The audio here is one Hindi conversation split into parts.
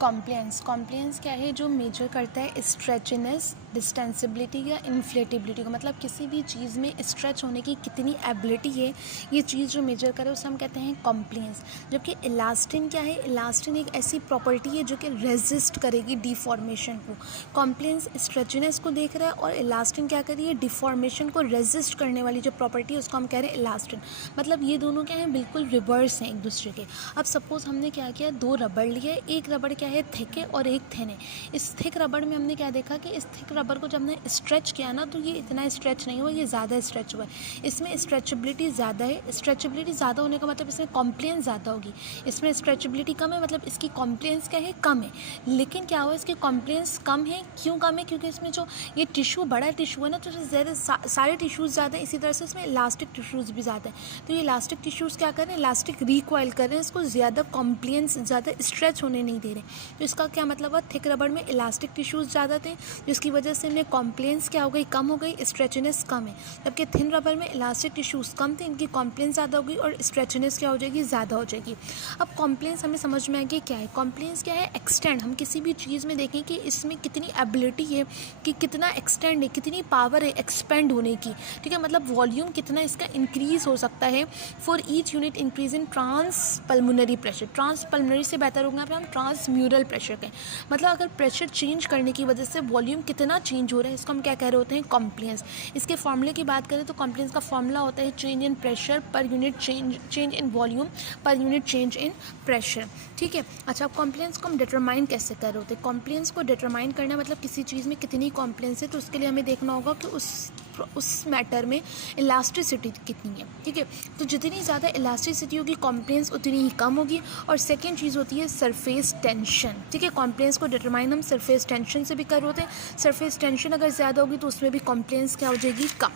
कॉम्प्लियंस क्या है, जो मेजर करता है स्ट्रेचनेस, डिस्टेंसिबिलिटी या इन्फ्लेटिबिलिटी को, मतलब किसी भी चीज़ में स्ट्रेच होने की कितनी एबिलिटी है, ये चीज़ जो मेजर करे उसे हम कहते हैं कॉम्प्लियंस। जबकि इलास्टिन क्या है, इलास्टिन एक ऐसी प्रॉपर्टी है जो कि रेजिस्ट करेगी डिफॉर्मेशन को। कॉम्प्लियंस स्ट्रेचनेस को देख रहा है और इलास्टिन क्या कर रही है, डिफॉर्मेशन को रेजिस्ट करने वाली जो प्रॉपर्टी है उसको हम कह रहे हैं इलास्टिन। मतलब ये दोनों क्या है, बिल्कुल रिवर्स हैं एक दूसरे के। अब सपोज हमने क्या किया, दो रबड़ लिए, एक रबड़ क्या है थिक है और एक थिन है। इस थिक रबड़ में हमने क्या देखा कि इस थिक रबड़ को जब हमने स्ट्रेच किया ना तो ये इतना स्ट्रेच नहीं हुआ, ये ज़्यादा स्ट्रेच हुआ है। इसमें स्ट्रेचेबिलिटी ज़्यादा है। स्ट्रेचेबिलिटी ज़्यादा होने का मतलब इसमें कॉम्प्लियंस ज़्यादा होगी। इसमें स्ट्रेचेबिलिटी कम है, मतलब इसकी कॉम्प्लियंस क्या है, कम है। लेकिन क्या हुआ, इसकी कॉम्प्लियंस कम है। क्यों कम है? क्योंकि इसमें जो ये टिश्यू बड़ा टिश्यू है ना, तो ज़्यादा सारे टिश्यूज़ ज़्यादा है, इसी तरह से इसमें इलास्टिक टिश्यूज़ भी ज़्यादा है। तो ये इलास्टिक टिश्यूज़ क्या कर रहे हैं, इलास्टिक रिकॉइल कर रहे हैं, इसको ज़्यादा कॉम्प्लियंस, ज़्यादा स्ट्रेच होने नहीं दे रहे। तो इसका क्या मतलब है, थिक रबड़ में इलास्टिक टिश्यूज़ ज़्यादा थे, जिसकी वजह से इनमें कॉम्प्लियंस क्या हो गई, कम हो गई, स्ट्रेचनेस कम है। जबकि थिन रबड़ में इलास्टिक टिश्यूज़ कम थे, इनकी कॉम्प्लियंस ज़्यादा होगी और स्ट्रेचनेस क्या हो जाएगी, ज़्यादा हो जाएगी। अब कॉम्प्लियंस हमें समझ में आ गया क्या है। कॉम्प्लियंस क्या है, एक्सटेंड। हम किसी भी चीज़ में देखें कि इसमें कितनी एबिलिटी है, कि कितना एक्सटेंड है, कितनी पावर है एक्सपेंड होने की, ठीक है। मतलब वॉल्यूम कितना इसका इंक्रीज हो सकता है for each unit increase in trans pulmonary pressure. Trans pulmonary से बेहतर होगा यहाँ पे हम ट्रांसम्यूरल प्रेशर कहें। मतलब अगर प्रेशर चेंज करने की वजह से वॉल्यूम कितना चेंज हो रहा है, इसको हम क्या कह रहे होते हैं, कॉम्प्लियंस। इसके फॉर्मूले की बात करें तो कॉम्प्लियंस का फॉर्मूला होता है change in pressure per unit change in volume per unit change in pressure, ठीक है। अच्छा, कॉम्प्लियंस को हम डिटरमाइन कैसे कर रहे होते हैं। कॉम्प्लियंस को डिटरमाइन करना मतलब किसी चीज़ में कितनी कॉम्प्लियंस है, तो उसके लिए हमें देखना होगा कि उस मैटर में इलास्टिसिटी कितनी है, ठीक है। तो जितनी ज़्यादा इलास्टिसिटी होगी कॉम्प्लियंस उतनी ही कम होगी। और सेकेंड चीज़ होती है सरफेस टेंशन, ठीक है। कॉम्प्लियंस को डिटरमाइन हम सरफेस टेंशन से भी कर होते हैं। सरफेस टेंशन अगर ज़्यादा होगी तो उसमें भी कॉम्प्लियंस क्या हो जाएगी, कम।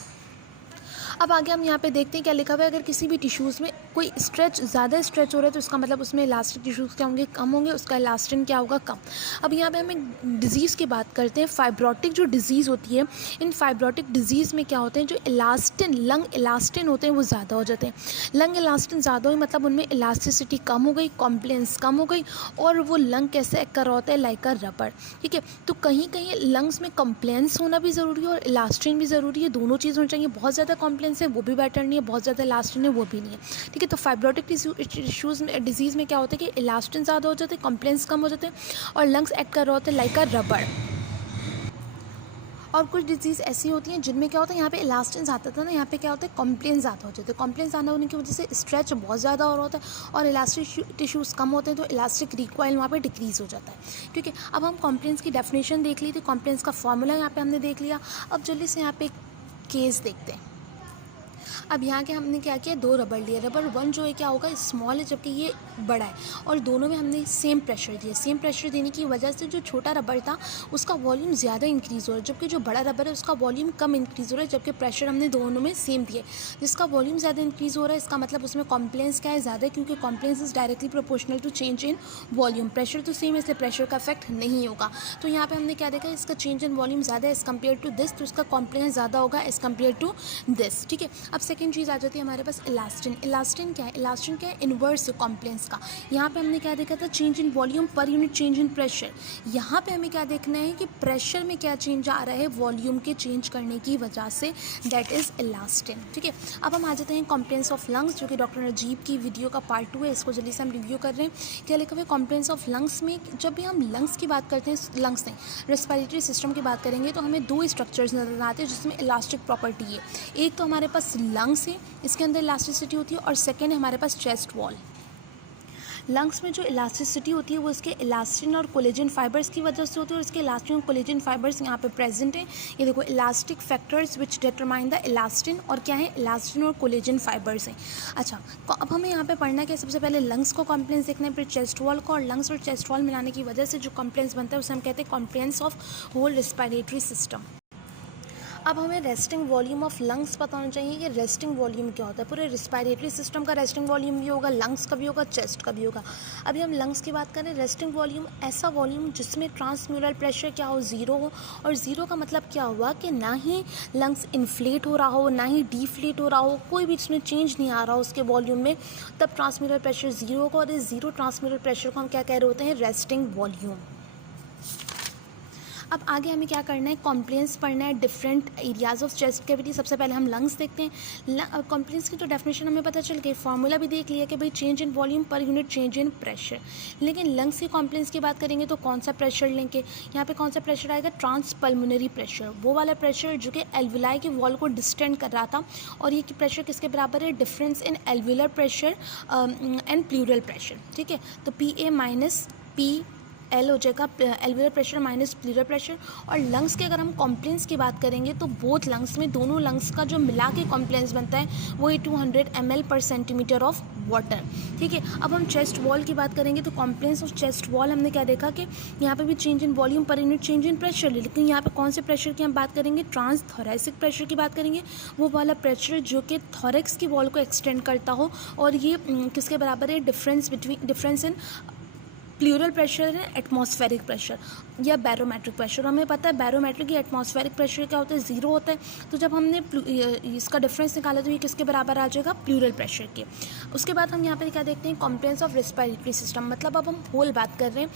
अब आगे हम यहाँ पे देखते हैं क्या लिखा हुआ है। अगर किसी भी टिश्यूज़ में कोई ज़्यादा स्ट्रेच हो रहा है तो इसका मतलब उसमें इलास्टिक टिश्यूज़ क्या होंगे, कम होंगे, उसका इलास्टिन क्या होगा, कम। अब यहाँ पे हम एक डिजीज़ की बात करते हैं, फाइब्रोटिक जो डिजीज़ होती है। इन फाइब्रोटिक डिजीज़ में क्या होते हैं, जो इलास्टिन, लंग इलास्टिन होते हैं वो ज़्यादा हो जाते हैं। लंग इलास्टिन ज़्यादा हुई मतलब उनमें इलास्टिसिटी कम हो गई, कॉम्प्लियंस कम हो गई, और वो लंग कैसे एक्ट कर रहा होता है, लाइक अ रबड़, ठीक है। तो कहीं कहीं लंग्स में कॉम्प्लियंस होना भी ज़रूरी है और इलास्टिन भी ज़रूरी है, दोनों चीज़ होनी चाहिए। बहुत ज़्यादा कॉम्प्लियंस है वो भी बेटर नहीं है, बहुत ज़्यादा इलास्टिन है वो भी नहीं है, ठीक है। तो फाइब्रोटिक टिश्यूज़ में, डिजीज़ में क्या होता है कि इलास्टिन ज़्यादा हो जाते हैं, कॉम्प्लियंस कम हो जाते हैं, और लंग्स एक्ट कर रहे होते हैं लाइक अ रबड़। और कुछ डिजीज़ ऐसी होती हैं जिनमें क्या होता है, यहाँ पे इलास्टिन ज़्यादा था ना, यहाँ पे क्या होता है, कॉम्प्लियंस ज़्यादा हो जाते हैं। कॉम्प्लियंस ज़्यादा होने की वजह से स्ट्रेच बहुत ज़्यादा हो रहा होता है और इलास्टिक टिश्यूज़ कम होते हैं, तो इलास्टिक रिकॉइल वहाँ पे डिक्रीज़ हो जाता है, ठीक है। अब हम कॉम्प्लियंस की डेफिनेशन देख ली थी, कॉम्प्लियंस का फॉर्मूला यहाँ पे हमने देख लिया। अब जल्दी से यहाँ पे एक केस देखते हैं। अब यहाँ के हमने क्या किया, दो रबड़ लिए। रबड़ वन जो है क्या होगा, स्मॉल है, जबकि ये बड़ा है, और दोनों में हमने सेम प्रेशर दिया। सेम प्रेशर देने की वजह से जो छोटा रबड़ था उसका वॉल्यूम ज़्यादा इंक्रीज़ हो रहा है, जबकि जो बड़ा रबड़ है उसका वॉल्यूम कम इंक्रीज़ हो रहा है, जबकि प्रेशर हमने दोनों में सेम दिया। जिसका वॉल्यूम ज़्यादा इंक्रीज़ हो रहा है इसका मतलब उसमें कॉम्प्लियंस क्या है, ज़्यादा है, क्योंकि compliance is directly proportional to change in volume. Pressure तो सेम है इसलिए प्रेशर का इफेक्ट नहीं होगा। तो यहाँ पे हमने क्या देखा, इसका चेंज इन वॉल्यूम ज़्यादा है एज़ कम्पेयर टू दिस, तो इसका कॉम्प्लियंस ज़्यादा होगा एज़ कम्पेयर टू दिस, ठीक है। अब सेकेंड चीज़ आ जाती है हमारे पास इलास्टिन। इलास्टिन क्या है, इलास्टिन क्या है, इन्वर्स कॉम्प्लियंस का। यहाँ पे हमने क्या देखा था, change in volume per unit change in pressure. यहाँ पे हमें क्या देखना है कि प्रेशर में क्या चेंज आ रहा है, वॉल्यूम के चेंज करने की वजह से, दैट इज इलास्टिन, ठीक है। अब हम आ जाते हैं कॉम्प्लियंस ऑफ लंग्स, जो कि डॉक्टर नजीब की वीडियो का पार्ट 2 है, इसको जल्दी से हम रिव्यू कर रहे हैं। क्या लिखा हुआ है कॉम्प्लियंस ऑफ लंग्स में, जब भी हम लंग्स की बात करते हैं, लंग्स नहीं, रेस्पिरेटरी सिस्टम की बात करेंगे, तो हमें दो स्ट्रक्चर्स नजर आते हैं जिसमें इलास्टिक प्रॉपर्टी है। एक तो हमारे पास लंग्स है, इसके अंदर इलास्टिसिटी होती है, और सेकेंड है हमारे पास चेस्ट वॉल। लंग्स में जो इलास्टिसिटी होती है वो इसके इलास्टिन और कोलेजन फाइबर्स की वजह से होती है, और इसके इलास्टिन और कोलेजन फाइबर्स यहाँ पे प्रेजेंट है। ये देखो, elastic factors which determine the elastin, और क्या है, इलास्टिन और कोलेजन फाइबर्स हैं। अच्छा, अब हमें यहाँ पे पढ़ना क्या, सबसे पहले लंग्स को कॉम्प्लियंस देखना है, फिर चेस्ट वॉल को, और लंग्स और चेस्ट वॉल मिलाने की वजह से जो कॉम्प्लियंस बनता है उसे हम कहते हैं compliance of whole respiratory system. अब हमें रेस्टिंग वॉल्यूम ऑफ लंग्स पता होना चाहिए कि रेस्टिंग वॉल्यूम क्या होता है। पूरे रिस्पायरेटरी सिस्टम का रेस्टिंग वॉल्यूम भी होगा, लंग्स का भी होगा, चेस्ट का भी होगा। अभी हम लंग्स की बात करें, रेस्टिंग वॉल्यूम ऐसा वॉल्यूम जिसमें ट्रांसम्यूरल प्रेशर क्या हो, ज़ीरो हो। और ज़ीरो का मतलब क्या हुआ कि ना ही लंग्स इन्फ्लेट हो रहा हो, ना ही डीफ्लेट हो रहा हो, कोई भी इसमें चेंज नहीं आ रहा हो उसके वॉल्यूम में, तब ट्रांसम्यूरल प्रेशर ज़ीरो होगा। और इस ज़ीरो ट्रांसम्यूरल प्रेशर को हम क्या कह रहे होते हैं, रेस्टिंग वॉल्यूम। अब आगे हमें क्या करना है, कॉम्प्लेंस पढ़ना है different areas of chest cavity. सबसे पहले हम लंग्स देखते हैं। कॉम्प्लेंस की तो डेफिनेशन हमें पता चल गई, फार्मूला भी देख लिया कि भाई change in volume per unit change in pressure. लेकिन लंग्स की कॉम्प्लेंस की बात करेंगे तो कौन सा प्रेशर लेंगे, यहाँ पे कौन सा प्रेशर आएगा, ट्रांसपल्मोनरी प्रेशर, वो वाला प्रेशर जो कि एल्विलाई के वॉल को डिस्टेंड कर रहा था। और ये प्रेशर किसके बराबर है, difference in alveolar pressure and plural pressure. ठीक है, तो PA माइनस PL हो जाएगा, alveolar pressure minus plural pressure. और लंग्स के अगर हम कॉम्प्लेंस की बात करेंगे तो बोथ लंग्स में, दोनों लंग्स का जो मिला के कॉम्प्लेंस बनता है वो 200 ml पर सेंटीमीटर ऑफ वाटर। ठीक है, अब हम चेस्ट वॉल की बात करेंगे तो कॉम्प्लेंस ऑफ चेस्ट वॉल हमने क्या देखा कि यहाँ पे भी change in volume per unit change in pressure, लेकिन यहाँ पे कौन से प्रेशर की हम बात करेंगे, ट्रांस थोरैसिक प्रेशर की बात करेंगे। वो वाला प्रेशर जो कि थोरैक्स की वॉल को एक्सटेंड करता हो। और ये किसके बराबर है, डिफरेंस इन प्लूरल प्रेशर है, एटमॉस्फेरिक प्रेशर या बैरोमेट्रिक प्रेशर। हमें पता है बैरोमेट्रिक या एटमॉस्फेरिक प्रेशर क्या होता है, ज़ीरो होता है। तो जब हमने इसका डिफरेंस निकाला तो ये किसके बराबर आ जाएगा, प्लूरल प्रेशर के। उसके बाद हम यहाँ पे क्या देखते हैं, कॉम्प्लेंस ऑफ रेस्पिरेटरी सिस्टम। मतलब अब हम होल बात कर रहे हैं,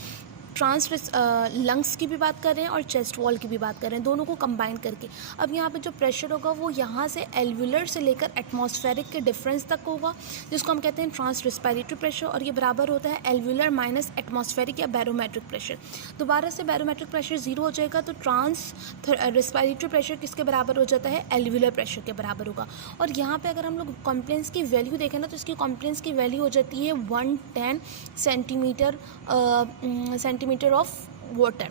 लंग्स की भी बात कर रहे हैं और चेस्ट वॉल की भी बात कर रहे हैं, दोनों को कंबाइन करके। अब यहाँ पे जो प्रेशर होगा वो यहाँ से एल्वुलर से लेकर एटमॉस्फेरिक के डिफरेंस तक होगा, जिसको हम कहते हैं ट्रांस रेस्पिरेटरी प्रेशर। और ये बराबर होता है एल्वुलर माइनस एटमॉस्फेरिक या बैरोमेट्रिक प्रेशर। दोबारा से बैरोमेट्रिक प्रेशर ज़ीरो हो जाएगा तो ट्रांस रेस्पिरेटरी प्रेशर किसके बराबर हो जाता है, एल्वुलर प्रेशर के बराबर होगा। और यहाँ पर अगर हम लोग कॉम्प्लेंस की वैल्यू देखें ना तो इसकी कॉम्प्लेंस की वैल्यू हो जाती है 110 सेंटीमीटर ऑफ वाटर।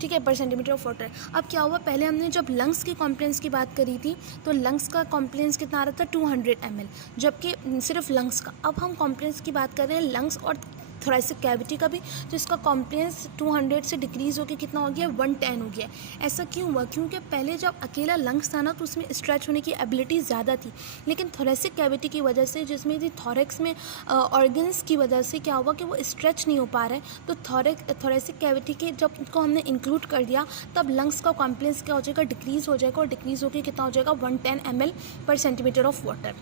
ठीक है, पर सेंटीमीटर ऑफ वाटर। अब क्या हुआ, पहले हमने जब लंग्स की कॉम्प्लेंस की बात करी थी तो लंग्स का कॉम्प्लेंस कितना आ रहा था, 200 ml, जबकि सिर्फ लंग्स का। अब हम कॉम्प्लेंस की बात कर रहे हैं लंग्स और थोरैसिक कैविटी का भी, तो इसका कॉम्प्लेंस 200 से डिक्रीज़ होकर कितना हो गया, 110 हो गया। ऐसा क्यों हुआ, क्योंकि पहले जब अकेला लंग्स था ना तो उसमें स्ट्रेच होने की एबिलिटी ज़्यादा थी, लेकिन थोरैसिक कैविटी की वजह से, जिसमें थी थोरैक्स में ऑर्गन्स की वजह से क्या हुआ कि वो स्ट्रेच नहीं हो पा रहे। तो थोरैसिक कैविटी के जब उसको हमने इंक्लूड कर दिया तब लंग्स का कॉम्प्लेंस क्या हो जाएगा, डिक्रीज़ हो जाएगा। और डिक्रीज़ होकर कितना हो जाएगा, 110 ml पर सेंटीमीटर ऑफ वाटर।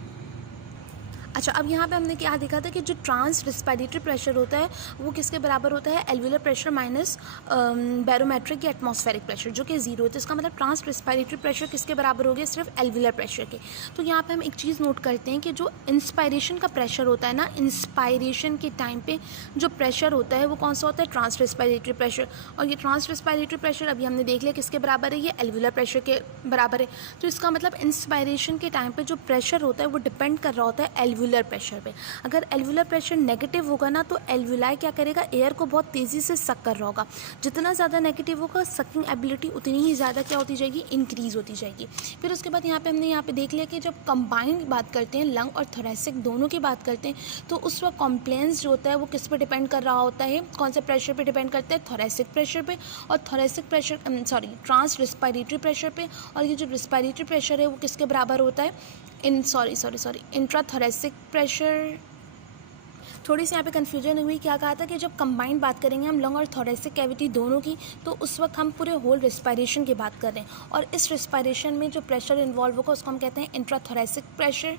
अच्छा, अब यहाँ पे हमने क्या देखा था कि जो ट्रांस रेस्पिरेटरी प्रेशर होता है वो किसके बराबर होता है, एल्वुलर प्रेशर माइनस बैरोमेट्रिक या एटमॉस्फेरिक प्रेशर, जो कि ज़ीरो होता है। इसका मतलब ट्रांस रेस्पिरेटरी प्रेशर किसके बराबर हो गया, सिर्फ एल्वुलर प्रेशर के। तो यहाँ पे हम एक चीज़ नोट करते हैं कि जो इंस्पायरेशन का प्रेशर होता है ना, इंस्पायरेशन के टाइम पे जो प्रेशर होता है वो कौन सा होता है, ट्रांस रेस्पिरेटरी प्रेशर। और ये ट्रांस रेस्पिरेटरी प्रेशर अभी हमने देख लिया किसके बराबर है, ये एल्वुलर प्रेशर के बराबर है। तो इसका मतलब इंस्पायरेशन के टाइम पे जो प्रेशर होता है वो डिपेंड कर रहा होता है एल्वुलर प्रेशर पे। अगर एल्वुलर प्रेशर नेगेटिव होगा ना तो एल्वुलाई क्या करेगा, एयर को बहुत तेज़ी से सक कर रहा होगा। जितना ज़्यादा नेगेटिव होगा सकिंग एबिलिटी उतनी ही ज़्यादा क्या होती जाएगी, इंक्रीज़ होती जाएगी। फिर उसके बाद हमने यहाँ पे देख लिया कि जब कंबाइंड बात करते हैं, लंग और थोरैसिक दोनों की बात करते हैं, तो उस वक्त कॉम्प्लेंस जो होता है वो किस पे डिपेंड कर रहा होता है, कौन से प्रेशर पे डिपेंड करता है, थोरैसिक प्रेशर पे। और thoracic pressure trans respiratory pressure पे। और ये जो रेस्पिरेटरी प्रेशर है वो किसके बराबर होता है, इंट्राथोरैसिक प्रेशर। थोड़ी सी यहाँ पे कन्फ्यूजन हुई, क्या कहा था कि जब कंबाइंड बात करेंगे हम लंग और थोरैसिक कैविटी दोनों की, तो उस वक्त हम पूरे होल रेस्पिरेशन की बात कर रहे हैं। और इस रेस्पिरेशन में जो प्रेशर इन्वॉल्व होगा उसको हम कहते हैं इंट्राथोरैसिक प्रेशर,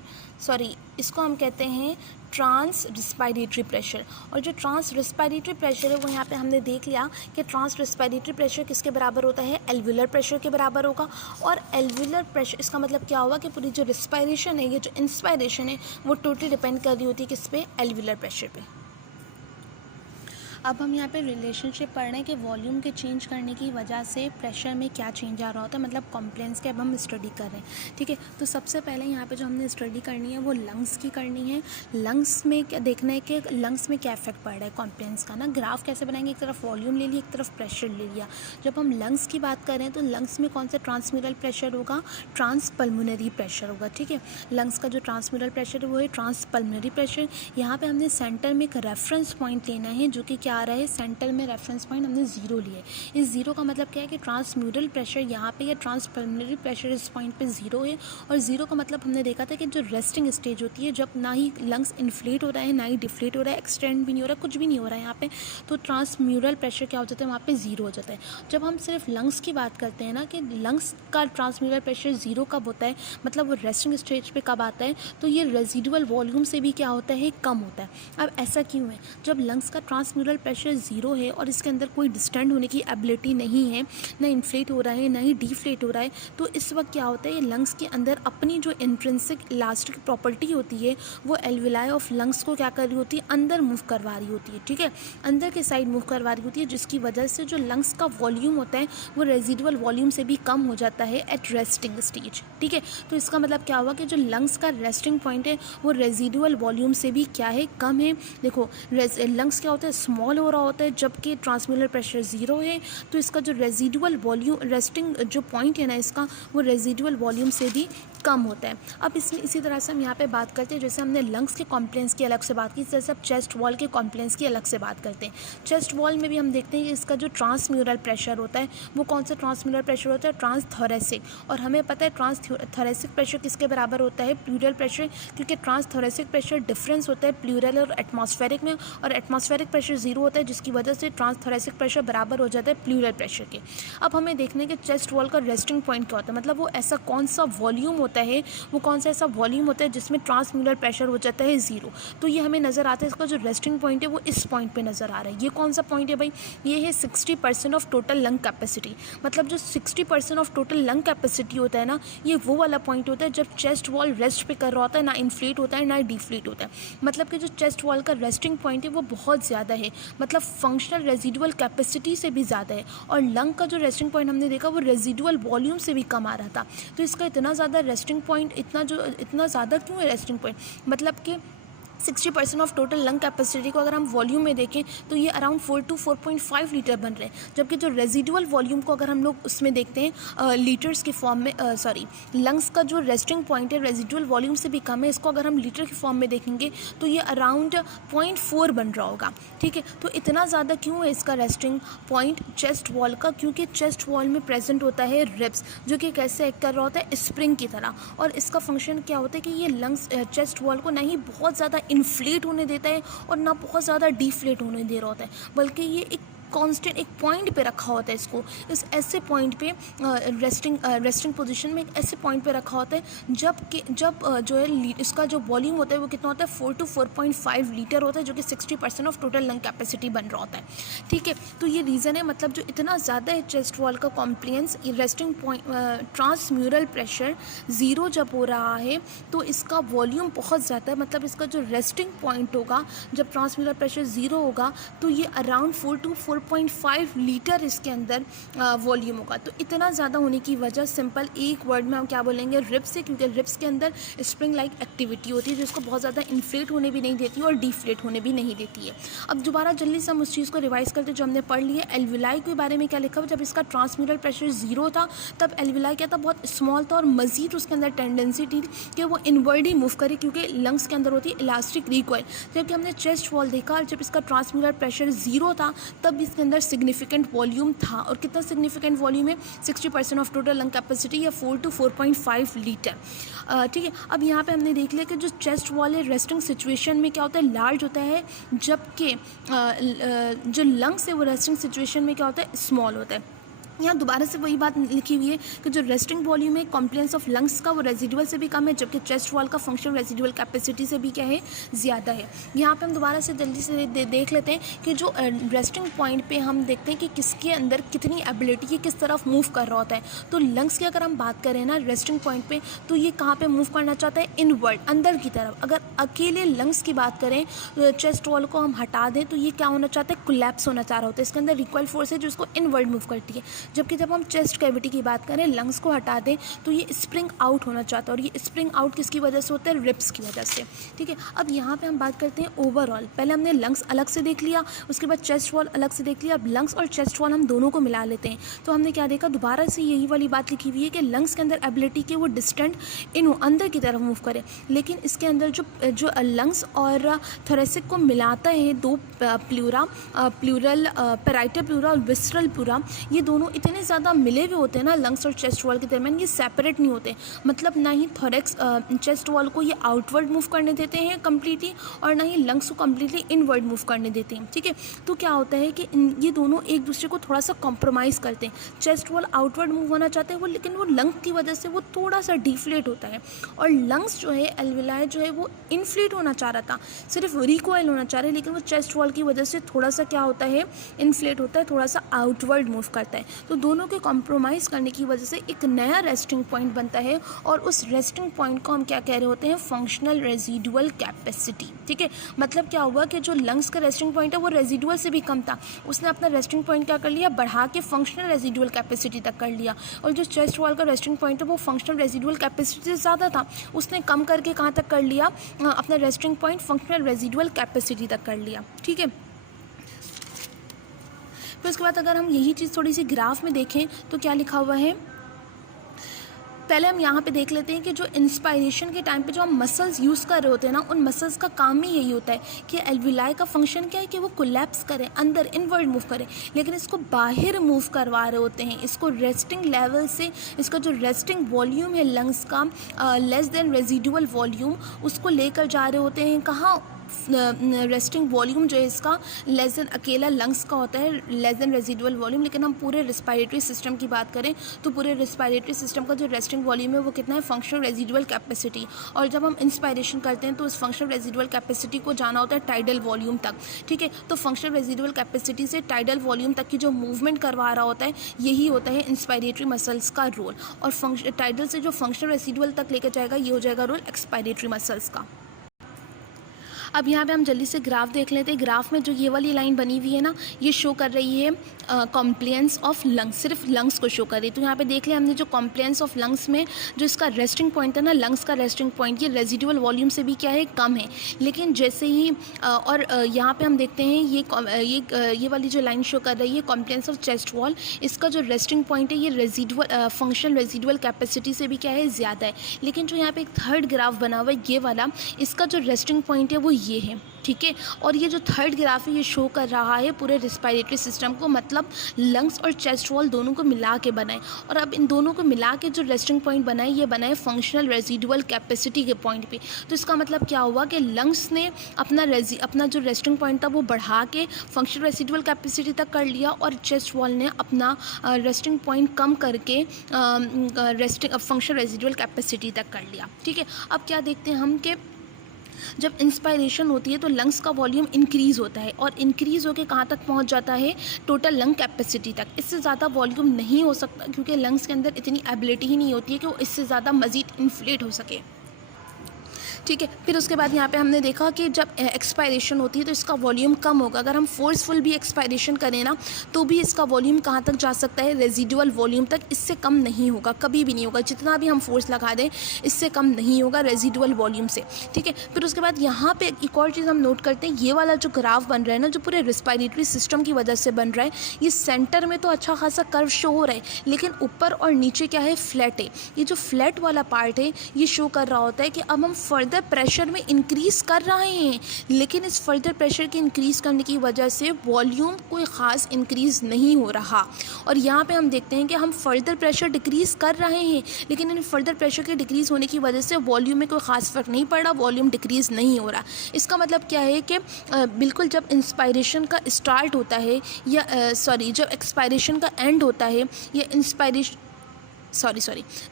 इसको हम कहते हैं ट्रांस रेस्पिरेटरी प्रेशर। और जो ट्रांस रेस्पिरेटरी प्रेशर है वो यहाँ पे हमने देख लिया कि ट्रांस रेस्पिरेटरी प्रेशर किसके बराबर होता है, एल्वुलर प्रेशर के बराबर होगा। और एल्वुलर प्रेशर, इसका मतलब क्या होगा कि पूरी जो रेस्पिरेशन है, ये जो इंस्पायरेशन है वो टोटली डिपेंड कर रही होती है किस पे, एल्वुलर प्रेशर पे। अब हम यहाँ पे रिलेशनशिप पढ़ रहे हैं कि वॉल्यूम के चेंज करने की वजह से प्रेशर में क्या चेंज आ रहा होता है, मतलब कॉम्प्लेंस के अब हम स्टडी कर रहे हैं। ठीक है, तो सबसे पहले यहाँ पे जो हमने स्टडी करनी है वो लंग्स की करनी है। लंग्स में क्या देखना है कि लंग्स में क्या इफेक्ट पड़ रहा है कॉम्प्लेंस का ना। ग्राफ कैसे बनाएंगे, एक तरफ वॉल्यूम ले लिया, एक तरफ प्रेशर ले लिया। जब हम लंग्स की बात करें तो लंग्स में कौन सा ट्रांसम्यूरल प्रेशर होगा, ट्रांसपल्मोनरी प्रेशर होगा। ठीक है, लंग्स का जो ट्रांसम्यूरल प्रेशर है वो है ट्रांसपल्मोनरी प्रेशर। यहाँ पर हमने सेंटर में एक रेफरेंस पॉइंट लेना है जो कि क्या आ रहा है सेंटर में रेफरेंस पॉइंट हमने ज़ीरो लिया है। इस ज़ीरो का मतलब क्या है कि ट्रांसम्यूरल प्रेशर यहाँ पे या ट्रांसपल्मोनरी प्रेशर इस पॉइंट पे ज़ीरो है। और ज़ीरो का मतलब हमने देखा था कि जो रेस्टिंग स्टेज होती है, जब ना ही लंग्स इन्फ्लेट हो रहा है ना ही डिफ्लेट हो रहा है, एक्सटेंड भी नहीं हो रहा है, कुछ भी नहीं हो रहा है यहाँ पे, तो ट्रांसम्यूरल प्रेशर क्या हो जाता है, वहाँ पे ज़ीरो हो जाता है। जब हम सिर्फ लंग्स की बात करते हैं ना कि लंग्स का ट्रांसम्यूरल प्रेशर ज़ीरो कब होता है, मतलब वो रेस्टिंग स्टेज पे कब आता है, तो ये रेजिडुअल वॉल्यूम से भी क्या होता है, कम होता है। अब ऐसा क्यों है, जब लंग्स का ट्रांसम्यूरल प्रेशर ज़ीरो है और इसके अंदर कोई डिस्टेंड होने की एबिलिटी नहीं है, ना इन्फ्लेट हो रहा है ना ही डिफ्लेट हो रहा है, तो इस वक्त क्या होता है, ये लंग्स के अंदर अपनी जो इंट्रिंसिक इलास्टिक प्रॉपर्टी होती है वो एल्विलाई ऑफ लंग्स को क्या कर रही होती है, अंदर मूव करवा रही होती है। ठीक है, अंदर के साइड मूव करवा रही होती है, जिसकी वजह से जो लंग्स का वॉल्यूम होता है वो रेजिडुअल वॉल्यूम से भी कम हो जाता है एट रेस्टिंग स्टेज। ठीक है, तो इसका मतलब क्या हुआ कि जो लंग्स का रेस्टिंग पॉइंट है वो रेजिडुअल वॉल्यूम से भी क्या है, कम है। देखो लंग्स क्या होता है, स्मॉल हो रहा होता है जबकि ट्रांसम्यूरल प्रेशर ज़ीरो है, तो इसका जो रेजिडुअल वॉल्यूम रेस्टिंग जो पॉइंट है ना इसका, वो रेजिडुअल वॉल्यूम से भी कम होता है। अब इसमें इसी तरह से हम यहाँ पे बात करते हैं, जैसे हमने लंग्स के कॉम्प्लेंस की अलग से बात की, जैसे अब चेस्ट वॉल के कॉम्प्लेंस की अलग से बात करते हैं। चेस्ट वॉल में भी हम देखते हैं कि इसका जो ट्रांसम्यूरल प्रेशर होता है वो कौन सा ट्रांसम्यूरल प्रेशर होता है, ट्रांसथोरेसिक। और हमें पता है ट्रांसथोरेसिक प्रेशर किसके बराबर होता है, प्लूरल प्रेशर, क्योंकि ट्रांसथोरेसिक प्रेशर डिफरेंस होता है प्लूरल और एटमॉस्फेरिक में, और एटमॉस्फेरिक प्रेशर ज़ीरो होता है, जिसकी वजह से ट्रांसथोरेसिक प्रेशर बराबर हो जाता है प्लूरल प्रेशर के। अब हमें देखना है कि चेस्ट वॉल का रेस्टिंग पॉइंट क्या होता है, मतलब वो ऐसा कौन सा वॉल्यूम होता है, वो कौन सा ऐसा वॉल्यूम होता है जिसमें ट्रांसम्यूरल प्रेशर हो जाता है ज़ीरो। तो ये हमें नज़र आता है, इसका जो रेस्टिंग पॉइंट है वो इस पॉइंट पे नज़र आ रहा है। ये कौन सा पॉइंट है भाई, ये है 60% ऑफ टोटल लंग कैपेसिटी। मतलब जो 60% ऑफ टोटल लंग कैपेसिटी होता है ना, ये वो वाला पॉइंट होता है जब चेस्ट वॉल रेस्ट पे कर रहा होता है, ना इन्फ्लेट होता है ना डिफ्लेट होता है। मतलब कि जो चेस्ट वॉल का रेस्टिंग पॉइंट है वो बहुत ज़्यादा है, मतलब फंक्शनल रेजिडुअल कैपेसिटी से भी ज़्यादा है। और लंग का जो रेस्टिंग पॉइंट हमने देखा वो रेजिडुअल वॉल्यूम से भी कम आ रहा था। तो इसका इतना ज़्यादा रेस्टिंग पॉइंट, इतना ज़्यादा क्यों है रेस्टिंग पॉइंट, मतलब कि 60% ऑफ टोटल लंग कैपेसिटी को अगर हम वॉल्यूम में देखें तो ये अराउंड 4 to 4.5 लीटर बन रहे हैं, जबकि जो रेजिडुअल वॉल्यूम को अगर हम लोग उसमें देखते हैं लीटर्स के फॉर्म में, लंग्स का जो रेस्टिंग पॉइंट है रेजिडुअल वॉल्यूम से भी कम है, इसको अगर हम लीटर के फॉर्म में देखेंगे तो ये अराउंड 0.4 बन रहा होगा। ठीक है, तो इतना ज़्यादा क्यों है इसका रेस्टिंग पॉइंट चेस्ट वॉल का, क्योंकि चेस्ट वॉल में प्रेजेंट होता है रिब्स, जो कि कैसे एक्ट कर रहा होता है, स्प्रिंग की तरह। और इसका फंक्शन क्या होता है कि ये लंग्स चेस्ट वॉल को ना ही बहुत ज़्यादा इन्फ्लेट होने देता है और ना बहुत ज़्यादा डिफ्लेट होने दे रहा होता है, बल्कि ये एक कांस्टेंट एक पॉइंट पे रखा होता है इसको, इस ऐसे पॉइंट पे रेस्टिंग पोजीशन में एक ऐसे पॉइंट पे रखा होता है जब जो है इसका जो वॉल्यूम होता है वो कितना होता है, 4 to 4.5 लीटर होता है, जो कि 60% ऑफ टोटल लंग कैपेसिटी बन रहा होता है। ठीक है, तो ये रीज़न है, मतलब जो इतना ज़्यादा है चेस्ट वॉल का कॉम्प्लेंस, resting point transmural pressure zero जब हो रहा है तो इसका वॉल्यूम बहुत ज़्यादा है, मतलब इसका जो रेस्टिंग पॉइंट होगा जब ट्रांसम्यूरल प्रेशर ज़ीरो होगा तो ये अराउंड 4 to 4.5 लीटर इसके अंदर वॉल्यूम होगा। तो इतना ज़्यादा होने की वजह सिंपल एक वर्ड में हम क्या बोलेंगे, रिब्स से, क्योंकि रिब्स के अंदर स्प्रिंग लाइक एक्टिविटी होती है जिसको बहुत ज़्यादा इन्फ्लेट होने भी नहीं देती और डिफ्लेट होने भी नहीं देती है। अब दोबारा जल्दी से हम उस चीज़ को रिवाइज करते जो हमने पढ़ लिया। एल्विलाई के बारे में क्या लिखा हुआ, जब इसका ट्रांसम्यूरल प्रेशर ज़ीरो था तब एल्विलाई क्या था, बहुत स्मॉल था और मज़ीद उसके अंदर टेंडेंसी थी कि वो इनवर्ड ही मूव करे, क्योंकि लंग्स के अंदर होती है इलास्टिक रिकॉइल। जबकि हमने चेस्ट वॉल देखा, जब इसका ट्रांसम्यूरल प्रेशर ज़ीरो था तब इसके अंदर सिग्निफिकेंट वॉल्यूम था, और कितना सिग्निफिकेंट वॉल्यूम है, 60% ऑफ टोटल लंग कैपेसिटी या 4 to 4.5 लीटर। ठीक है, अब यहाँ पे हमने देख लिया कि जो चेस्ट वॉल है रेस्टिंग सिचुएशन में क्या होता है, लार्ज होता है, जबकि जो लंग्स है वो रेस्टिंग सिचुएशन में क्या होता है, स्मॉल होता है। यहाँ दोबारा से वही बात लिखी हुई है कि जो रेस्टिंग वॉल्यूम है कॉम्प्लेंस ऑफ लंग्स का वो रेजिडुअल से भी कम है, जबकि चेस्ट वॉल का फंक्शन रेजिडुअल कैपेसिटी से भी क्या है, ज़्यादा है। यहाँ पे हम दोबारा से जल्दी से देख लेते हैं कि जो रेस्टिंग पॉइंट पे हम देखते हैं कि किसके अंदर कितनी एबिलिटी है, किस तरफ मूव कर रहा होता है। तो लंग्स की अगर हम बात करें ना रेस्टिंग पॉइंट पर, तो ये कहाँ पर मूव करना चाहता है, इनवर्ड, अंदर की तरफ। अगर अकेले लंग्स की बात करें, चेस्ट वॉल को हम हटा दें तो ये क्या होना चाहता है, कोलैप्स होना चाह रहा होता है, इसके अंदर रिकॉइल फोर्स है जो इसको इनवर्ड मूव करती है। जबकि जब हम चेस्ट कैविटी की बात करें, लंग्स को हटा दें, तो ये स्प्रिंग आउट होना चाहता है, और ये स्प्रिंग आउट किसकी वजह से होता है? रिब्स की वजह से। ठीक है, अब यहाँ पे हम बात करते हैं ओवरऑल। पहले हमने लंग्स अलग से देख लिया, उसके बाद चेस्ट वॉल अलग से देख लिया। अब लंग्स और चेस्ट वॉल हम दोनों को मिला लेते हैं, तो हमने क्या देखा? दोबारा से यही वाली बात लिखी हुई है कि लंग्स के अंदर एबिलिटी के वो डिस्टेंट अंदर की तरफ मूव करे, लेकिन इसके अंदर जो लंग्स और थोरेसिक को मिलाता है दो प्लूरल पैराइटल प्लूरा और विसरल प्लूरा, ये दोनों इतने ज़्यादा मिले हुए होते हैं ना लंग्स और चेस्ट वॉल के दरमियान, ये सेपरेट नहीं होते। मतलब ना ही थोरेक्स चेस्ट वॉल को ये आउटवर्ड मूव करने देते हैं कम्प्लीटली, और ना ही लंग्स को कम्प्लीटली इनवर्ड मूव करने देते हैं। ठीक है, तो क्या होता है कि ये दोनों एक दूसरे को थोड़ा सा कॉम्प्रोमाइज़ करते हैं। चेस्ट वॉल आउटवर्ड मूव होना चाहते हैं वो, लेकिन वो लंग की वजह से वो थोड़ा सा डिफ्लेट होता है, और लंग्स जो है, एल्विलाई जो है, वो इनफ्लेट होना चाह रहा था, सिर्फ रिकॉइल होना चाह रहे हैं, लेकिन वो चेस्ट वॉल की वजह से थोड़ा सा क्या होता है? इनफ्लेट होता है, थोड़ा सा आउटवर्ड मूव करता है। तो दोनों के कॉम्प्रोमाइज़ करने की वजह से एक नया रेस्टिंग पॉइंट बनता है, और उस रेस्टिंग पॉइंट को हम क्या कह रहे होते हैं? Functional residual capacity. ठीक है, मतलब क्या हुआ कि जो लंग्स का रेस्टिंग पॉइंट है वो रेजिडुअल से भी कम था, उसने अपना रेस्टिंग पॉइंट क्या कर लिया? बढ़ा के फंक्शनल रेजिडुअल कैपेसिटी तक कर लिया। और जो चेस्ट वॉल का रेस्टिंग पॉइंट है वो फंक्शनल रेजिडुअल कैपेसिटी से ज़्यादा था, उसने कम करके कहाँ तक कर लिया? अपना resting point functional residual capacity तक कर लिया। ठीक है, फिर उसके बाद अगर हम यही चीज़ थोड़ी सी ग्राफ में देखें तो क्या लिखा हुआ है? पहले हम यहाँ पे देख लेते हैं कि जो इंस्पायरेशन के टाइम पे जो हम मसल्स यूज़ कर रहे होते हैं ना, उन मसल्स का काम ही यही होता है कि एल्विलाई का फंक्शन क्या है कि वो कोलैप्स करें, अंदर इनवर्ड मूव करें, लेकिन इसको बाहर मूव करवा रहे होते हैं। इसको रेस्टिंग लेवल से, इसका जो रेस्टिंग वॉल्यूम है लंग्स का, लेस देन रेजिडुअल वॉल्यूम, उसको लेकर जा रहे होते हैं कहाँ? रेस्टिंग वॉल्यूम जो है इसका लेस देन, अकेला लंग्स का होता है लेस देन रेजिडुअल वॉल्यूम, लेकिन हम पूरे रिस्पायरेटरी सिस्टम की बात करें तो पूरे रिस्पायरेटरी सिस्टम का जो रेस्टिंग वॉल्यूम है वो कितना है? Functional residual capacity. और जब हम इंस्पायरेशन करते हैं तो उस फंक्शनल रेजिडुअल कैपेसिटी को जाना होता है टाइडल वॉल्यूम तक। ठीक है, तो फंक्शनल रेजिडुअल कैपेसिटी से टाइडल वॉल्यूम तक की जो मूवमेंट करवा रहा होता है, यही होता है इंस्पायरेटरी मसल्स का रोल, और टाइडल से जो फंक्शनल रेजिडुअल तक लेकर जाएगा, ये हो जाएगा रोल एक्सपायरेटरी मसल्स का। अब यहाँ पे हम जल्दी से ग्राफ देख लेते हैं। ग्राफ में जो ये वाली लाइन बनी हुई है ना, ये शो कर रही है कॉम्प्लायंस ऑफ लंग्स, सिर्फ लंग्स को शो कर रही है। तो यहाँ पे देख लिया हमने जो कॉम्प्लायंस ऑफ लंग्स में जो इसका रेस्टिंग पॉइंट है ना, लंग्स का रेस्टिंग पॉइंट, ये रेजिडुअल वॉल्यूम से भी क्या है? कम है। लेकिन जैसे ही यहाँ पे हम देखते हैं ये वाली जो लाइन शो कर रही है कॉम्प्लायंस ऑफ चेस्ट वॉल, इसका जो रेस्टिंग पॉइंट है ये रेजिडुअल फंक्शनल रेजिडुअल कैपेसिटी से भी क्या है? ज़्यादा है। लेकिन जो यहाँ पे एक थर्ड ग्राफ बना हुआ है ये वाला, इसका जो रेस्टिंग पॉइंट है वो ये है। ठीक है, और ये जो थर्ड ग्राफ है ये शो कर रहा है पूरे रिस्पायरेटरी सिस्टम को, मतलब लंग्स और चेस्ट वॉल दोनों को मिला के बनाए, और अब इन दोनों को मिला के जो रेस्टिंग पॉइंट बनाए, ये बनाए फंक्शनल रेजिडुअल कैपेसिटी के पॉइंट पे। तो इसका मतलब क्या हुआ कि लंग्स ने अपना जो रेस्टिंग पॉइंट था वो बढ़ा के फंक्शनल रेजिडुअल कैपेसिटी तक कर लिया, और चेस्ट वॉल ने अपना रेस्टिंग पॉइंट कम करके फंक्शनल रेजिडुअल कैपेसिटी तक कर लिया। ठीक है, अब क्या देखते हैं हम कि जब इंस्पायरेशन होती है तो लंग्स का वॉल्यूम इंक्रीज़ होता है, और इंक्रीज़ होकर कहाँ तक पहुँच जाता है? टोटल लंग कैपेसिटी तक। इससे ज़्यादा वॉल्यूम नहीं हो सकता, क्योंकि लंग्स के अंदर इतनी एबिलिटी ही नहीं होती है कि वो इससे ज़्यादा मज़ीद इन्फ्लेट हो सके। ठीक है, फिर उसके बाद यहाँ पे हमने देखा कि जब एक्सपायरेशन होती है तो इसका वॉल्यूम कम होगा। अगर हम फोर्सफुल भी एक्सपायरेशन करें ना तो भी इसका वॉल्यूम कहाँ तक जा सकता है? रेजिडुअल वॉल्यूम तक। इससे कम नहीं होगा, कभी भी नहीं होगा, जितना भी हम फोर्स लगा दें इससे कम नहीं होगा रेजिडुअल वॉल्यूम से। ठीक है, फिर उसके बाद यहाँ पे एक और चीज़ हम नोट करते हैं, ये वाला जो ग्राफ बन रहा है ना, जो पूरे रिस्पायरेटरी सिस्टम की वजह से बन रहा है, ये सेंटर में तो अच्छा खासा कर्व शो हो रहा है, लेकिन ऊपर और नीचे क्या है? फ्लैट है। ये जो फ्लैट वाला पार्ट है ये शो कर रहा होता है कि अब हम फर्दर प्रेशर में इंक्रीज़ कर रहे हैं, लेकिन इस फर्दर प्रेशर के इंक्रीज़ करने की वजह से वॉल्यूम कोई ख़ास इंक्रीज़ नहीं हो रहा। और यहाँ पे हम देखते हैं कि हम फर्दर प्रेशर डिक्रीज़ कर रहे हैं, लेकिन इन फर्दर प्रेशर के डिक्रीज़ होने की वजह से वॉल्यूम में कोई ख़ास फ़र्क नहीं पड़ रहा, वॉल्यूम डिक्रीज़ नहीं हो रहा। इसका मतलब क्या है कि बिल्कुल जब इंस्पायरेशन का स्टार्ट होता है या जब एक्सपायरेशन का एंड होता है, या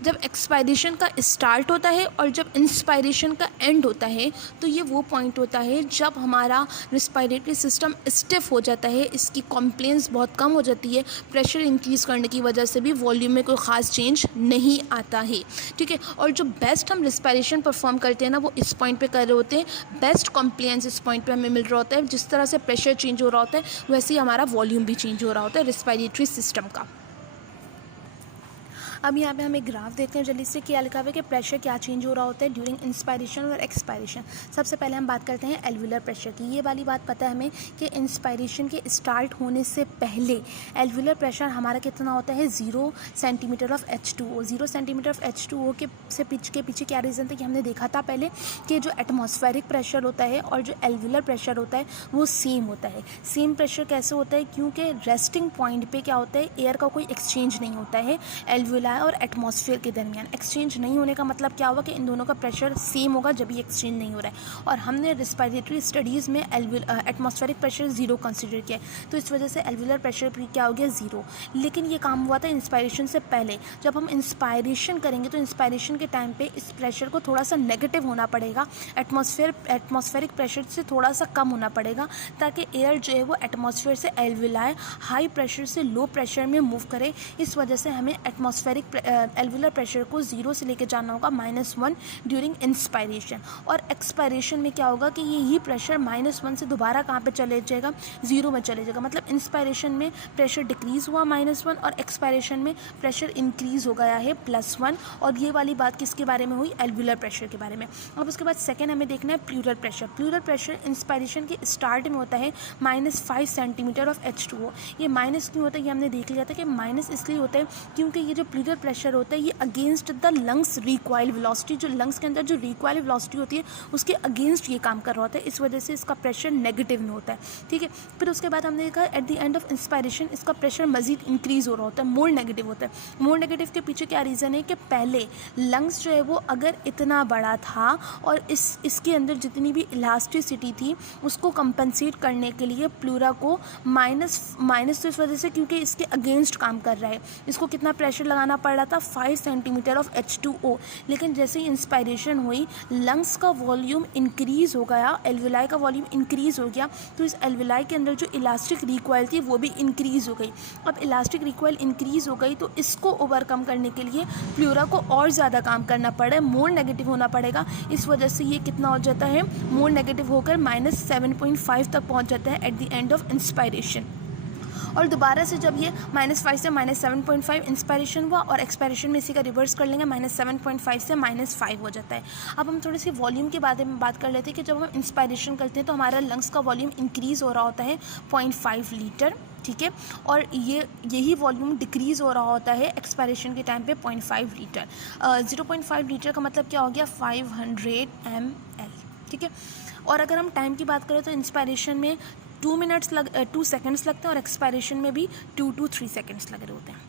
जब एक्सपायरेशन का स्टार्ट होता है और जब इंस्पायरेशन का एंड होता है, तो ये वो पॉइंट होता है जब हमारा रिस्पायरेटरी सिस्टम स्टिफ हो जाता है, इसकी कॉम्प्लेंस बहुत कम हो जाती है, प्रेशर इंक्रीज़ करने की वजह से भी वॉल्यूम में कोई ख़ास चेंज नहीं आता है। ठीक है, और जो बेस्ट हम रिस्पायरेशन परफॉर्म करते हैं ना, वो इस पॉइंट पे कर रहे होते हैं। बेस्ट कॉम्प्लेंस इस पॉइंट पे हमें मिल रहा होता है। जिस तरह से प्रेशर चेंज हो रहा होता है वैसे ही हमारा वॉल्यूम भी चेंज हो रहा होता है रिस्पायरेटरी सिस्टम का। अब यहाँ पे हम एक ग्राफ देखते हैं जल्दी से, क्या लिखा हुआ है कि प्रेशर क्या चेंज हो रहा होता है ड्यूरिंग इंस्पायरेशन और एक्सपायरेशन। सबसे पहले हम बात करते हैं एल्वुलर प्रेशर की। ये वाली बात पता है हमें कि इंस्पायरेशन के स्टार्ट होने से पहले एल्वुलर प्रेशर हमारा कितना होता है 0 centimetre of H2O। 0 centimetre of H2O के पीछे क्या रीज़न था कि हमने देखा था पहले कि जो एटमॉस्फेरिक प्रेशर होता है और जो एल्वुलर प्रेशर होता है वो सेम होता है। सेम प्रेशर कैसे होता है, क्योंकि रेस्टिंग पॉइंट पे क्या होता है, एयर का कोई एक्सचेंज नहीं होता है एल्वुलाई और एटमॉस्फेयर के दरमियान। एक्सचेंज नहीं होने का मतलब क्या होगा कि इन दोनों का प्रेशर सेम होगा जब ये एक्सचेंज नहीं हो रहा है। और हमने रिस्पायरेटरी स्टडीज़ में एटमॉस्फेरिक प्रेशर 0 कंसिडर किया है, तो इस वजह से एल्वुलर प्रेशर क्या हो गया 0। लेकिन ये काम हुआ था इंस्पायरेशन से पहले। जब हम इंस्पायरेशन करेंगे तो इंस्पायरेशन के टाइम पे इस प्रेशर को थोड़ा सा नेगेटिव होना पड़ेगा, एटमॉस्फेरिक प्रेशर से थोड़ा सा कम होना पड़ेगा, ताकि एयर जो है वो एटमॉस्फेयर से एल्वुलाई हाई प्रेशर से लो प्रेशर में मूव करे। इस वजह से हमें एल्वुलर प्रेशर को 0 से लेके जाना होगा -1 ड्यूरिंग इंस्पायरेशन। और एक्सपायरेशन में क्या होगा कि यही प्रेशर -1 से दोबारा कहाँ पे चले जाएगा, 0 में चले जाएगा। मतलब इंस्पायरेशन में प्रेशर डिक्रीज़ हुआ -1 और एक्सपायरेशन में प्रेशर इंक्रीज़ हो गया है +1। और ये वाली बात किसके बारे में हुई, एल्वुलर प्रेशर के बारे में। अब उसके बाद सेकेंड हमें देखना है plural pressure. Plural pressure inspiration के स्टार्ट में होता है -5 सेंटीमीटर ऑफ H2O। ये माइनस क्यों होता है, ये हमने देख लिया था कि माइनस इसलिए होता है क्योंकि ये जो प्लूरल प्रेशर होता है ये against the lungs recoil velocity, जो लंग्स के अंदर जो रिकॉइल वेलोसिटी होती है उसके अगेंस्ट ये काम कर रहा होता है। इस वजह से इसका प्रेशर नेगेटिव में होता है, ठीक है। फिर उसके बाद हमने देखा at the end of inspiration इसका प्रेशर मजीद इंक्रीज़ हो रहा होता है, मोर नेगेटिव होता है। मोर नेगेटिव के पीछे क्या रीज़न है कि पहले लंग्स जो है वो अगर इतना बड़ा था और इसके अंदर जितनी भी इलास्टिसिटी थी उसको कंपनसेट करने के लिए प्लूरा को माइनस तो इस वजह से क्योंकि इसके अगेंस्ट काम कर रहा है, इसको कितना प्रेशर लगाना पड़ रहा था 5 सेंटीमीटर ऑफ H2O। लेकिन जैसे ही इंस्पायरेशन हुई लंग्स का वॉल्यूम इंक्रीज़ हो गया, एल्वुलाई का वॉल्यूम इंक्रीज़ हो गया, तो इस एल्वुलाई के अंदर जो इलास्टिक रिकॉइल थी वो भी इंक्रीज़ हो गई। अब इलास्टिक रिकॉइल इंक्रीज़ हो गई तो इसको ओवरकम करने के लिए प्लूरा को और ज़्यादा काम करना पड़ा है, मोर नेगेटिव होना पड़ेगा। इस वजह से ये कितना हो जाता है, मोर नेगेटिव होकर -7.5 तक पहुंच जाता है at the end of inspiration. और दोबारा से जब ये -5 से -7.5 इंस्पायरेशन हुआ और एक्सपायरेशन में इसी का रिवर्स कर लेंगे, -7.5 से -5 हो जाता है। अब हम थोड़ी सी वॉल्यूम के बारे में बात कर लेते हैं कि जब हम इंस्पायरेशन करते हैं तो हमारा लंग्स का वॉल्यूम इंक्रीज़ हो रहा होता है 0.5 लीटर, ठीक है। और यही वॉल्यूम डिक्रीज़ हो रहा होता है एक्सपायरेशन के टाइम पे 0.5 लीटर। 0.5 लीटर का मतलब क्या हो गया 500 ml, ठीक है। और अगर हम टाइम की बात करें तो इंस्पायरेशन में 2 सेकंड्स लगते हैं और एक्सपायरेशन में भी 2 to 3 सेकंड्स लग रहे होते हैं।